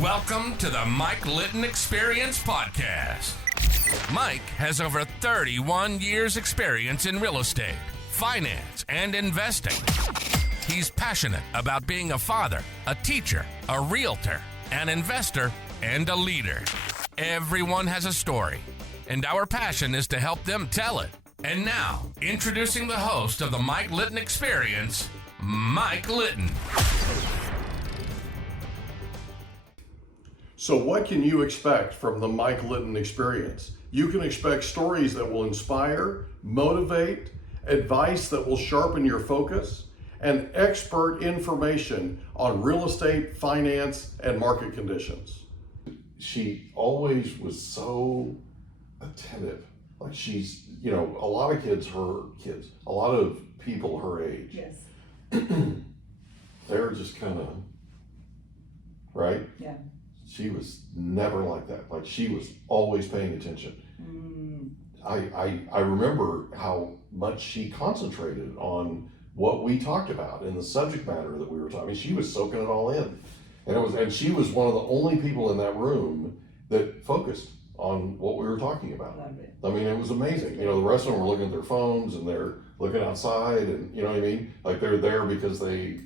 Welcome to the Mike Litton Experience Podcast. Mike has over 31 years experience in real estate, finance, and investing. He's passionate about being a father, a teacher, a realtor, an investor, and a leader. Everyone has a story, and our passion is to help them tell it. And now, introducing the host of the Mike Litton Experience, Mike Litton. So what can you expect from the Mike Litton Experience? You can expect stories that will inspire, motivate, advice that will sharpen your focus, and expert information on real estate, finance, and market conditions. She always was so attentive. Like she's, a lot of a lot of people her age. Yes. They're just kind of, right? Yeah. She was never like that. Like she was always paying attention. I remember how much she concentrated on what we talked about and the subject matter that we were talking. I mean, she was soaking it all in, and she was one of the only people in that room that focused on what we were talking about. Love it. I mean, it was amazing. The rest of them were looking at their phones and they're looking outside, and you know what I mean? Like they're there because they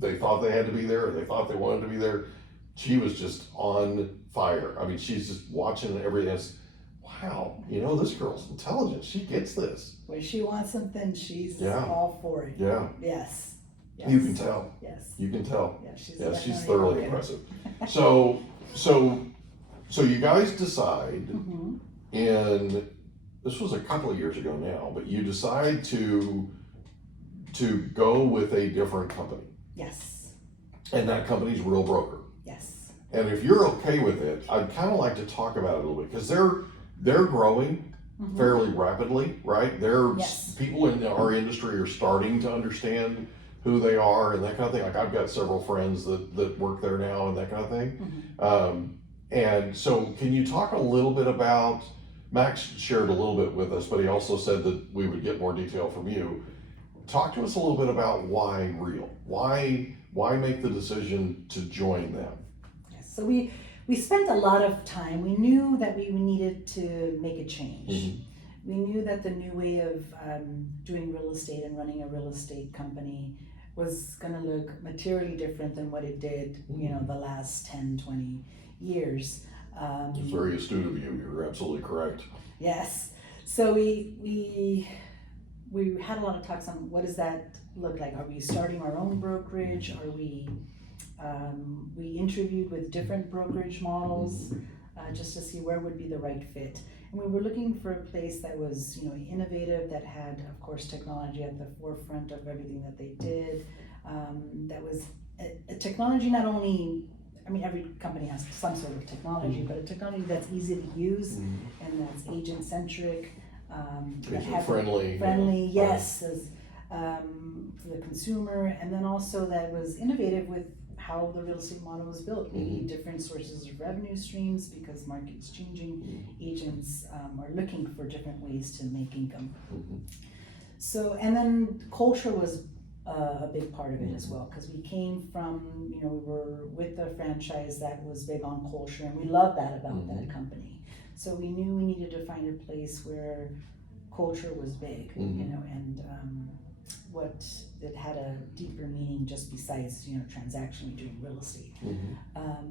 thought they had to be there, or they thought they wanted to be there. She was just on fire. I mean, she's just watching everything. Wow, this girl's intelligent. She gets this. When she wants something, she's Yeah. all for it. Yeah. Yes. You can tell. Yes. You can tell. Yeah, she's She's definitely thoroughly okay. impressive. So you guys decide, Mm-hmm. and this was a couple of years ago now, but you decide to go with a different company, Yes. and that company's Real Broker. Yes. And if you're okay with it, I'd kind of like to talk about it a little bit, because they're growing Mm-hmm. fairly rapidly, right? Yes. People in our industry are starting to understand who they are and that kind of thing. Like I've got several friends that work there now and that kind of thing. Mm-hmm. And so can you talk a little bit about, Max shared a little bit with us, but he also said that we would get more detail from you. Talk to us a little bit about why Real. Why make the decision to join them? Yes. So we spent a lot of time. We knew that we needed to make a change. Mm-hmm. We knew that the new way of doing real estate and running a real estate company was going to look materially different than what it did, the last 10, 20 years. It's very astute of you. You're absolutely correct. Yes. So we had a lot of talks on what does that look like. Are we starting our own brokerage? Are we interviewed with different brokerage models just to see where would be the right fit. And we were looking for a place that was, innovative, that had, of course, technology at the forefront of everything that they did. That was a technology not only, every company has some sort of technology, but a technology that's easy to use and that's agent-centric. Friendly. Yes, for the consumer, and then also that was innovative with how the real estate model was built. Maybe different sources of revenue streams because market's changing. Agents are looking for different ways to make income. So, and then culture was a big part of it as well, because we came from, we were with a franchise that was big on culture, and we loved that about that company. So we knew we needed to find a place where culture was big, and what it had a deeper meaning just besides, transactionally doing real estate.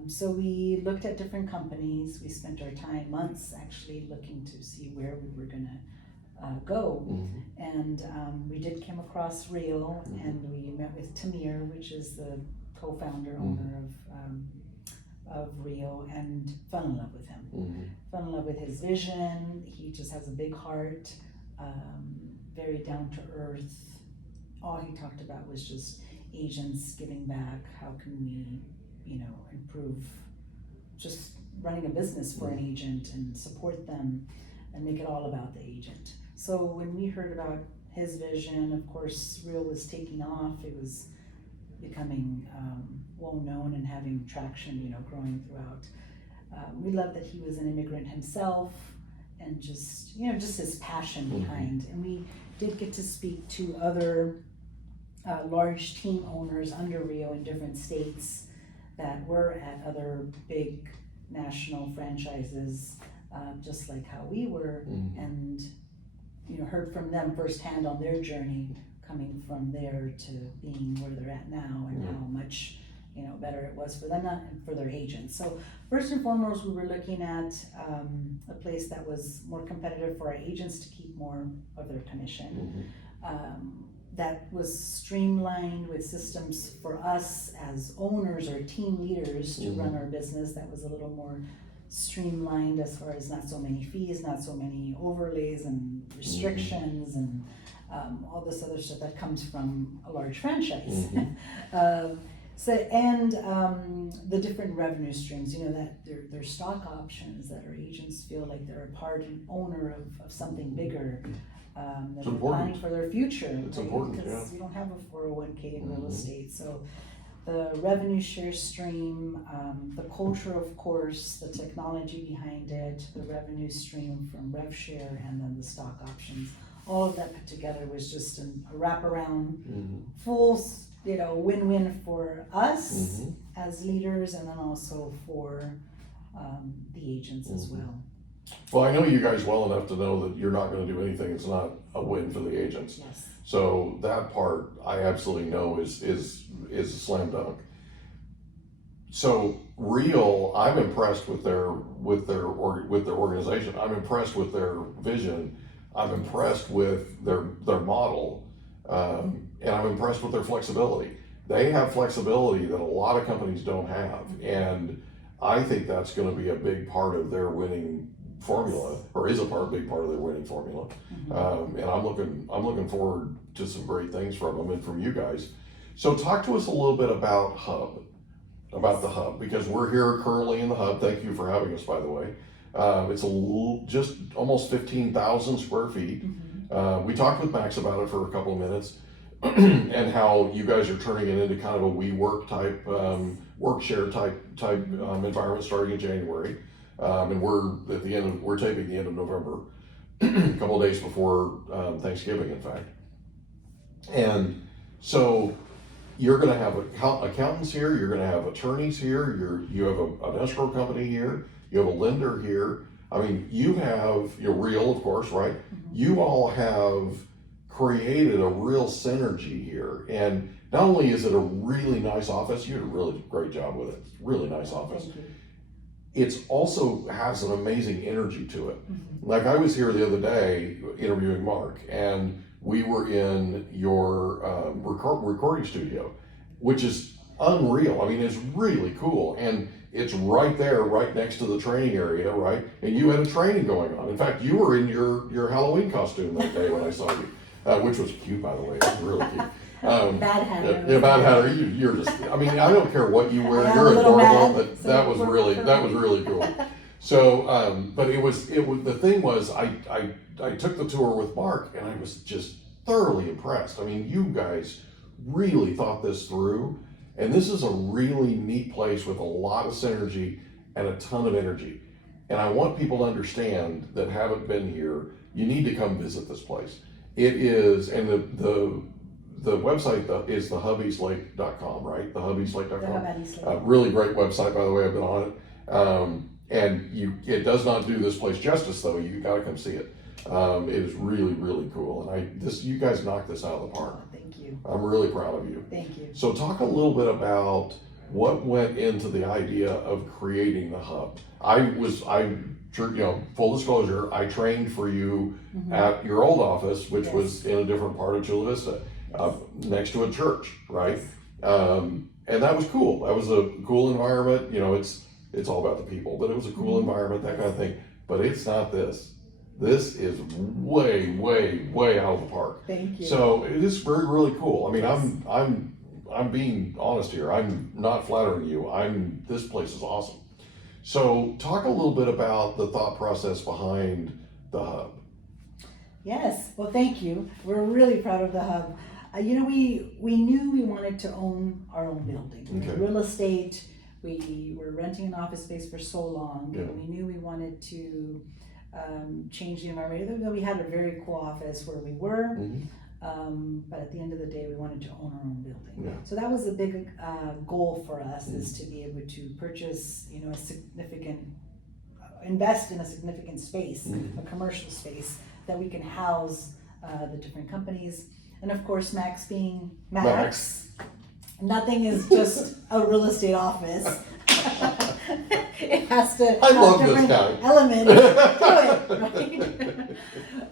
So we looked at different companies. We spent our time, months actually, looking to see where we were gonna go. And we did come across Real, and we met with Tamir, which is the co-founder, owner of Real, and fell in love with him. Fell in love with his vision. He just has a big heart, very down to earth. All he talked about was just agents giving back. How can we, improve just running a business for an agent and support them and make it all about the agent. So when we heard about his vision, of course, Real was taking off. It was becoming well known and having traction, growing throughout. We loved that he was an immigrant himself, and just his passion behind. And we did get to speak to other large team owners under Rio in different states that were at other big national franchises, just like how we were, and heard from them firsthand on their journey coming from there to being where they're at now, and how much better it was for them and for their agents. So first and foremost, we were looking at a place that was more competitive for our agents to keep more of their commission. That was streamlined with systems for us as owners or team leaders to run our business. That was a little more streamlined as far as not so many fees, not so many overlays and restrictions and all this other stuff that comes from a large franchise. The different revenue streams, that they're stock options that our agents feel like they're a part and owner of something bigger. That they're planning for their future. It's important, because you don't have a 401k in real estate. So the revenue share stream, the culture, of course, the technology behind it, the revenue stream from rev share, and then the stock options. All of that put together was just a wraparound, full, win-win for us as leaders, and then also for the agents as well. Well, I know you guys well enough to know that you're not going to do anything that's not a win for the agents. Yes. So that part I absolutely know is a slam dunk. So Real, I'm impressed with their organization. I'm impressed with their vision. I'm impressed with their model, and I'm impressed with their flexibility. They have flexibility that a lot of companies don't have, and I think that's going to be a big part of their winning formula, or is big part of their winning formula. And I'm looking forward to some great things from them and from you guys. So talk to us a little bit about the Hub, because we're here currently in the Hub. Thank you for having us, by the way. It's just almost 15,000 square feet. We talked with Max about it for a couple of minutes and how you guys are turning it into kind of a WeWork type, work share type environment starting in January. And we're taping the end of November, a couple of days before Thanksgiving, in fact. And so you're going to have accountants here, you're going to have attorneys here, you have an escrow company here, you have a lender here. I mean, you have your Real, of course, right? You all have created a real synergy here. And not only is it a really nice office, you did a really great job with it. Really nice office. Thank you. It also has an amazing energy to it. Like I was here the other day interviewing Mark, and we were in your recording studio, which is unreal. I mean, it's really cool. And it's right there, right next to the training area, right? And you had a training going on. In fact, you were in your Halloween costume that day when I saw you, which was cute, by the way. It was really cute. Bad Hatter. Yeah, Bad Hatter. You're just. I mean, I don't care what you wear. Yeah, You're adorable. But so that was really cool. So, but it was. The thing was, I took the tour with Mark, and I was just thoroughly impressed. I mean, you guys really thought this through, and this is a really neat place with a lot of synergy and a ton of energy. And I want people to understand that haven't been here. You need to come visit this place. It is, and the website is thehubbeastlake.com, right? Thehubbeastlake.com. Really great website, by the way. I've been on it. And it does not do this place justice, though. You got to come see it. It is really, really cool. And you guys knocked this out of the park. Oh, thank you. I'm really proud of you. Thank you. So talk a little bit about what went into the idea of creating the Hub. Full disclosure, I trained for you at your old office, which was in a different part of Chula Vista, next to a church, right? And that was cool. That was a cool environment. It's all about the people, but it was a cool environment, that kind of thing. But it's not this. This is way, way, way out of the park. Thank you. So it is really cool. I mean, I'm being honest here. I'm not flattering you. This place is awesome. So talk a little bit about the thought process behind the Hub. Yes, well, thank you. We're really proud of the Hub. We knew we wanted to own our own building. Okay. Real estate, we were renting an office space for so long, Yeah. and we knew we wanted to change the environment. Even though we had a very cool office where we were, But at the end of the day, we wanted to own our own building. Yeah. So that was a big goal for us, is to be able to purchase, a significant, invest in a significant space, a commercial space that we can house the different companies. And of course, Max being Max. Nothing is just a real estate office. It has to I have love this different guy. elements to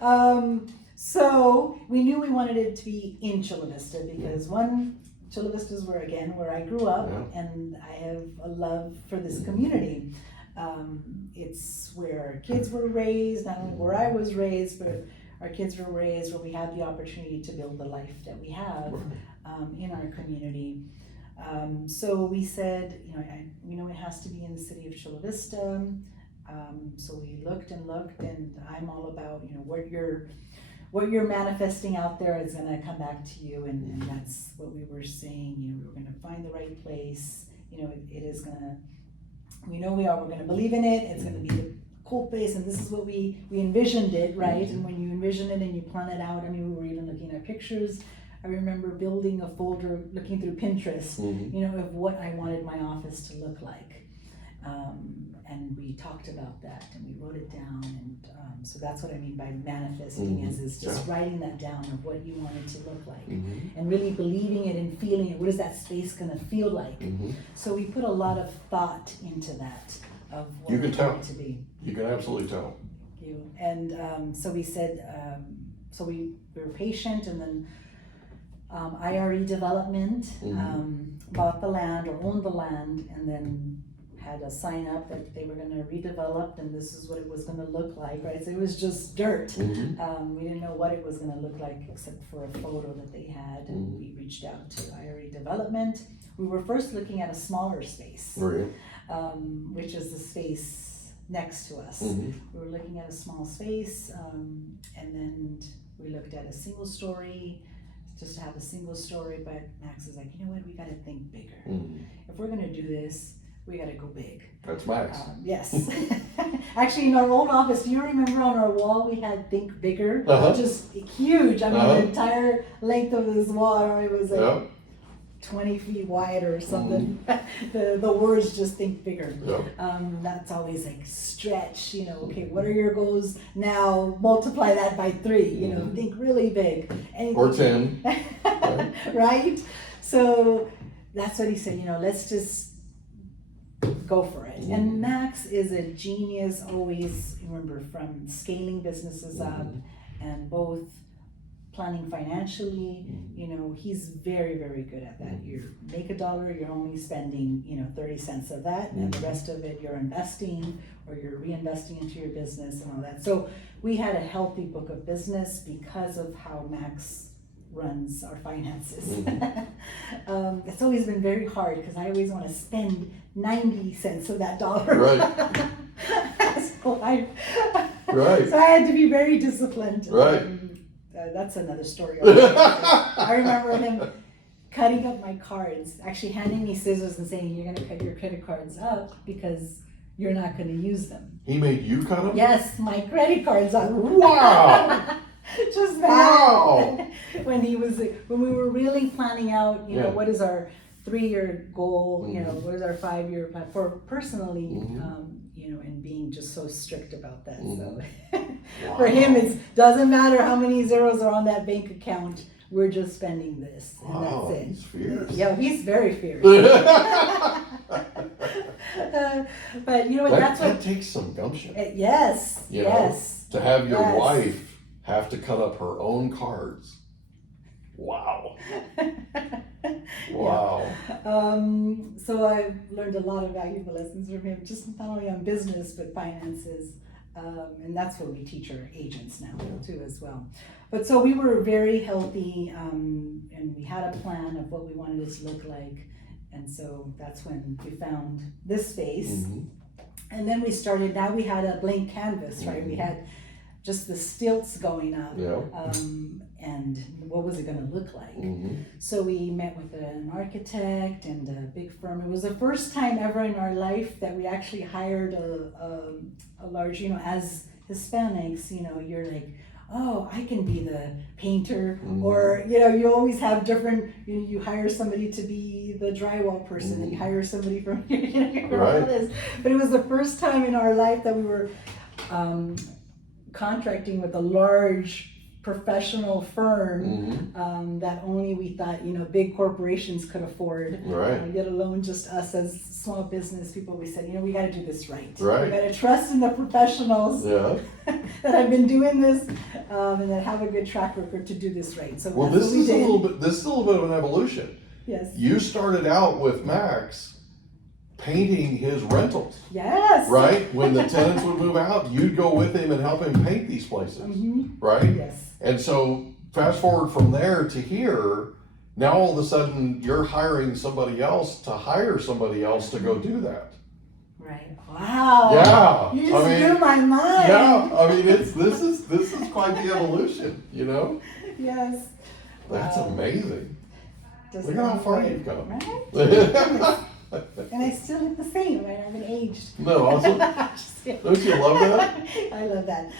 it, right? So we knew we wanted it to be in Chula Vista because Chula Vista is where I grew up, and I have a love for this community. It's where our kids were raised, not only where I was raised, but our kids were raised where we had the opportunity to build the life that we have in our community. So we said, we know it has to be in the city of Chula Vista. So we looked, and I'm all about, what you're manifesting out there is going to come back to you, and that's what we were saying. We were going to find the right place. It is going to. We know we're going to believe in it. It's going to be the cool place, and this is what we envisioned it, right? And when you envision it and you plan it out, we were even looking at pictures. I remember building a folder, looking through Pinterest, of what I wanted my office to look like. And we talked about that, and we wrote it down, and so that's what I mean by manifesting, is just writing that down of what you want it to look like, and really believing it and feeling it. What is that space going to feel like? So we put a lot of thought into that, of what You can we tell. want it to be. You can absolutely tell. Thank you. And so we said, so we were patient, and then IRE development bought the land or owned the land, and then had a sign up that they were going to redevelop, and this is what it was going to look like, right? So it was just dirt. We didn't know what it was going to look like except for a photo that they had, and we reached out to IRE development. We were first looking at a smaller space, which is the space next to us. We were looking at a small space, and then we looked at a single story, just to have a single story, but Max is like, you know what, we got to think bigger. If we're going to do this, we got to go big. That's Max. Yes. Actually, in our old office, do you remember on our wall we had Think Bigger? Just huge. The entire length of this wall, it was like 20 feet wide or something. The words just Think Bigger. That's always like stretch, okay, what are your goals now? Multiply that by 3, think really big. Anything. Or 10. Right? So that's what he said, let's just go for it. And Max is a genius, always, remember, from scaling businesses up and both planning financially, he's very, very good at that. You make $1, you're only spending, 30 cents of that, and the rest of it you're investing or you're reinvesting into your business and all that. So we had a healthy book of business because of how Max runs our finances. It's always been very hard because I always want to spend 90 cents of that dollar. So I had to be very disciplined. That's another story. I remember him cutting up my cards, actually handing me scissors and saying, you're going to cut your credit cards up because you're not going to use them. He made you cut them? Yes, my credit cards up. Wow! Just that. When we were really planning out, what is our 3-year goal, what is our 5-year plan for personally, and being just so strict about that. So for him, it doesn't matter how many zeros are on that bank account. We're just spending this, and that's it. He's fierce. Yeah, he's very fierce. But that's what that takes some gumption. Yes. To have your wife have to cut up her own cards. Wow. Wow. So I've learned a lot of valuable lessons from him, just not only on business but finances, and that's what we teach our agents now too as well. But so we were very healthy, and we had a plan of what we wanted it to look like, and so that's when we found this space, and then we started. Now we had a blank canvas, right? We had just the stilts going up, and what was it going to look like? So we met with an architect and a big firm. It was the first time ever in our life that we actually hired a large, as Hispanics, you're like, oh, I can be the painter, Mhm. or you always have different. You hire somebody to be the drywall person, and you hire somebody from Right. all this. But it was the first time in our life that we were contracting with a large professional firm that only we thought big corporations could afford, Right. let alone just us as small business people. We said, we got to do this right. Right. We got to trust in the professionals Yeah. that have been doing this and that have a good track record to do this right. So Well, that's this what we is a did. little bit. This is a little bit of an evolution. Yes. You started out with Max painting his rentals, Yes. right? When the tenants would move out, you'd go with him and help him paint these places, right? Yes. And so fast forward from there to here, now all of a sudden you're hiring somebody else to hire somebody else to go do that. Right. Wow. Yeah. You just blew my mind. Yeah. I mean, this is quite the evolution, Yes. That's Wow. amazing. Does Look it at how sound far great, you've come. Right? And I still look the same, right? I haven't aged. No, awesome. Just kidding. Don't you love that? I love that.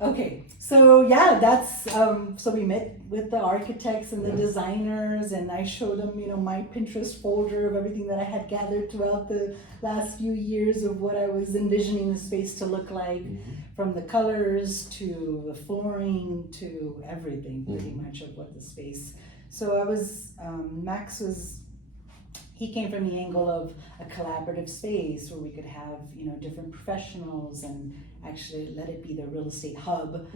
Okay, so yeah, that's so we met with the architects and the designers, and I showed them, my Pinterest folder of everything that I had gathered throughout the last few years of what I was envisioning the space to look like, from the colors to the flooring to everything, pretty much of what the space. So I was he came from the angle of a collaborative space where we could have, different professionals and actually let it be the real estate hub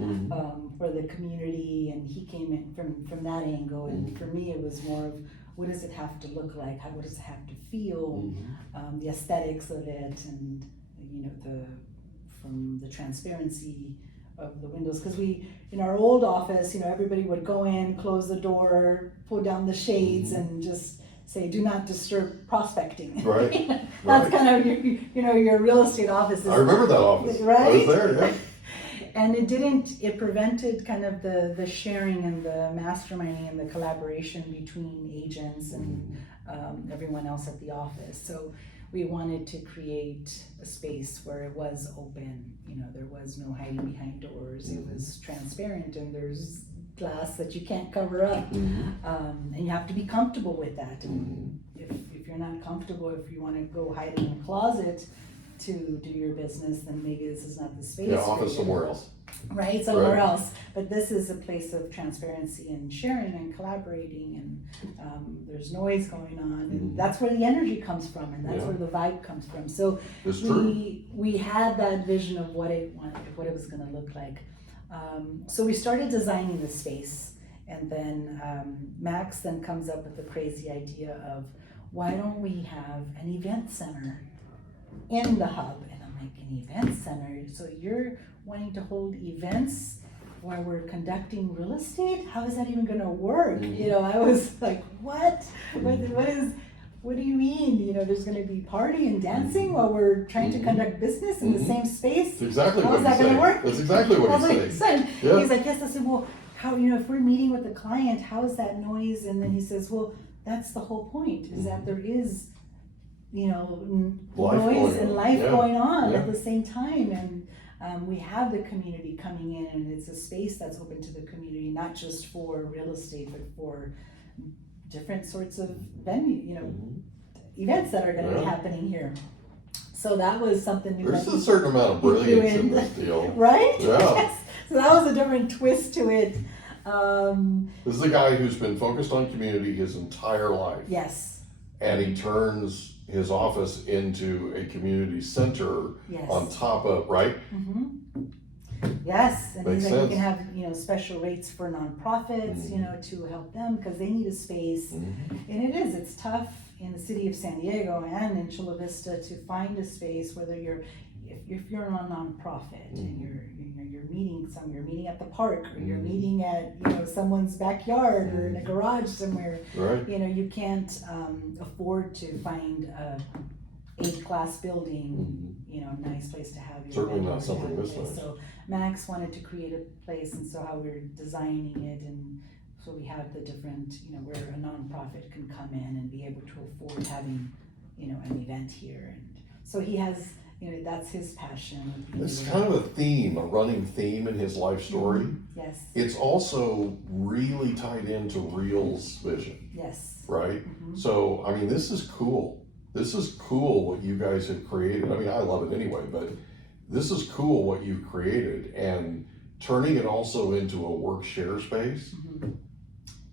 for the community. And he came in from that angle. And for me, it was more of, what does it have to look like? What does it have to feel? The aesthetics of it, and from the transparency of the windows, because in our old office, everybody would go in, close the door, pull down the shades, and just say, do not disturb prospecting. Right. That's kind of your real estate office. I remember that office. Right? I was there, yeah. And it prevented kind of the sharing and the masterminding and the collaboration between agents and everyone else at the office. So we wanted to create a space where it was open, there was no hiding behind doors, it was transparent, and there's glass that you can't cover up, and you have to be comfortable with that. And if you're not comfortable, if you want to go hide in a closet to do your business, then maybe this is not the space. Yeah, for office you. somewhere else. Right, somewhere Right. else. But this is a place of transparency and sharing and collaborating, and there's noise going on, and that's where the energy comes from, and that's Yeah. where the vibe comes from. So It's true. we had that vision of what it was going to look like. So we started designing the space, and then Max then comes up with the crazy idea of, why don't we have an event center in the hub? And I'm like, an event center? So you're wanting to hold events while we're conducting real estate? How is that even going to work? I was like, what do you mean? There's going to be party and dancing while we're trying to conduct business in the same space? That's exactly How what is that he's going to saying. work? That's exactly what That's he's what he saying. said. Yeah. He's like, yes. I said, well, how, if we're meeting with the client, how is that noise? And then he says, well, that's the whole point, is that there is, Life noise going and on. life Yeah. going on Yeah. at the same time. And we have the community coming in, and it's a space that's open to the community, not just for real estate, but for different sorts of venue, events that are going to be happening here. So that was something new. There's that a certain amount of he threw brilliance in in. this deal. Right? Yeah. Yes. So that was a different twist to it. This is a guy who's been focused on community his entire life. Yes. And he turns his office into a community center Yes. on top of, right? Yes, and Makes he's like, you sense. can have special rates for nonprofits, to help them because they need a space. And it's tough in the city of San Diego and in Chula Vista to find a space, whether if you're a nonprofit and you're meeting at the park, or you're meeting at someone's backyard or in a garage somewhere. Right. You can't afford to find a A-class building, nice place to have your Certainly event not or to something have a this place. nice. So Max wanted to create a place, and so how we're designing it, and so we have the different, where a nonprofit can come in and be able to afford having, an event here. And so he has that's his passion. It's kind of a theme, a running theme in his life story. Yes. It's also really tied into Real's vision. Yes. Right? So, I mean, this is cool. This is cool what you guys have created. I mean, I love it anyway, but this is cool what you've created, and turning it also into a work share space.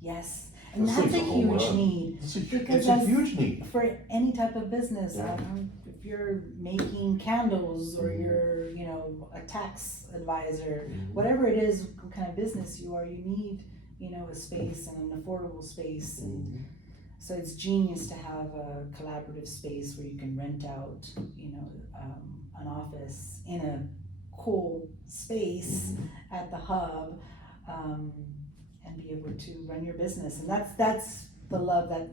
Yes. And that's a huge need. It's a huge need. For any type of business. If you're making candles or you're, a tax advisor, whatever it is, what kind of business you are, you need, a space and an affordable space. And so it's genius to have a collaborative space where you can rent out, an office in a cool space at the hub, and be able to run your business. And that's the love that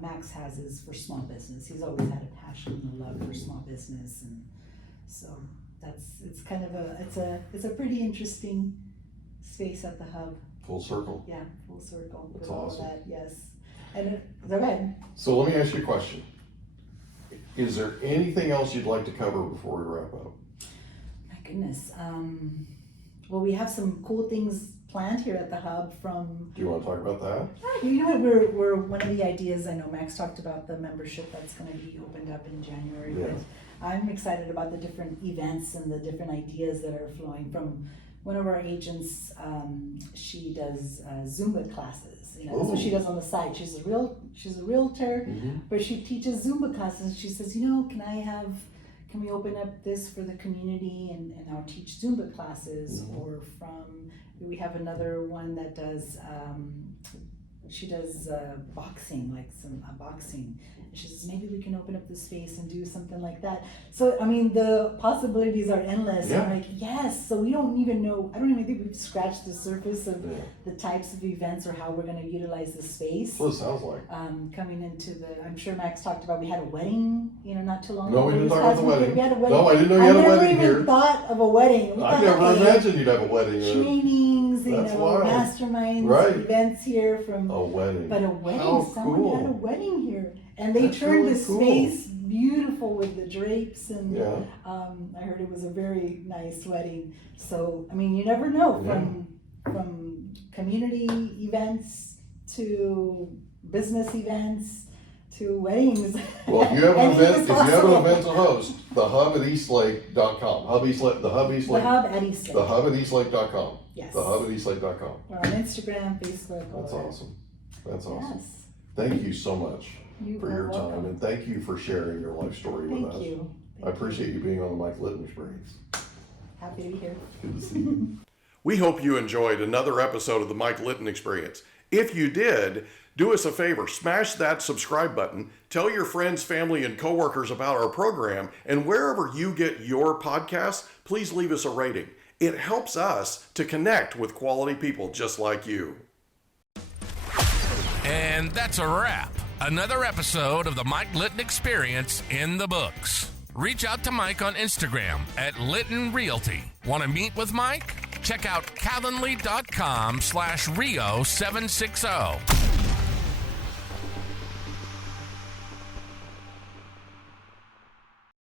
Max has, is for small business. He's always had a passion and a love for small business, and so it's kind of it's a pretty interesting space at the hub. Full circle. Yeah, full circle. That's with awesome. All that, yes. And go ahead. So let me ask you a question. Is there anything else you'd like to cover before we wrap up? My goodness. Well, we have some cool things planned here at the hub from. Do you want to talk about that? You know what? We're one of the ideas. I know Max talked about the membership that's going to be opened up in January. Yeah. But I'm excited about the different events and the different ideas that are flowing from one of our agents. She does Zumba classes. That's what she does on the side. She's a realtor, but she teaches Zumba classes. She says, can we open up this for the community and I'll teach Zumba classes, or we have another one that does, she does boxing, like boxing. She says, maybe we can open up the space and do something like that. So, I mean, the possibilities are endless. Yeah. I'm like, yes. So we don't even know, I don't even think we've scratched the surface of the types of events or how we're going to utilize the space. That's what it sounds like. Coming into I'm sure Max talked about, we had a wedding, not too long ago. No, we didn't talk about the wedding. We had a wedding. No, I didn't know you had a wedding here. I never even thought of a wedding. I never imagined you'd have a wedding. Trainings, That's wild. masterminds, events here from. A wedding. But a wedding, How someone cool. had a wedding here. And they That's turned really the cool. space beautiful with the drapes, and Yeah. I heard it was a very nice wedding. So, I mean, you never know, from community events to business events to weddings. Well, if you have an Anything event, is to possible. host, the hub at eastlake.com. The hub at Eastlake. The hub at eastlake.com. Yes. The hub at eastlake.com. We're on Instagram, Facebook. all That's that. awesome. That's awesome. Yes. Thank you so much You for are your welcome. time, and thank you for sharing your life story with Thank us. you. I appreciate you being on the Mike Litton Experience. Happy to be here. Good to see you. We hope you enjoyed another episode of the Mike Litton Experience. If you did, do us a favor, smash that subscribe button, tell your friends, family, and coworkers about our program, and wherever you get your podcasts, please leave us a rating. It helps us to connect with quality people just like you. And that's a wrap. Another episode of the Mike Litton Experience in the books. Reach out to Mike on Instagram at Litton Realty. Want to meet with Mike? Check out calendly.com/Rio760.